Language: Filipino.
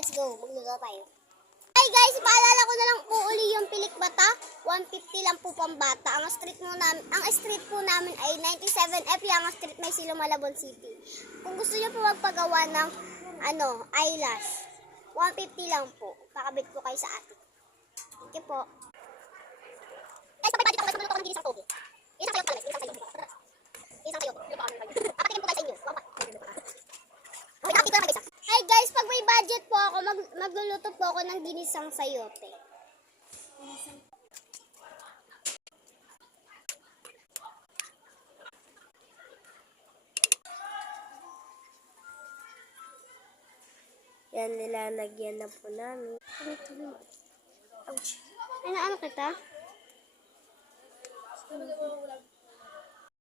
Let's go. Magluto tayo. Hi guys, paalala ko na lang po uli yung pilik bata. 150 lang po pambata. Ang street po namin ay 97F Yanga Street, may Silo, Malabon City. Kung gusto niyo po magpagawa ng eyelash, 150 lang po. Kakabit po kayo sa atin. Okay po. Guys, kapag budget ako, guys, magluto ko ng ginisang toge. Isang sayo pala, isang sayo. Isang sayo. Papatingin po guys sa inyo. Hi guys, pag may budget po ako, magluluto po ako ng ginisang sayote. Yan, nilalagyan na po namin. Ouch. Ay, naano kita?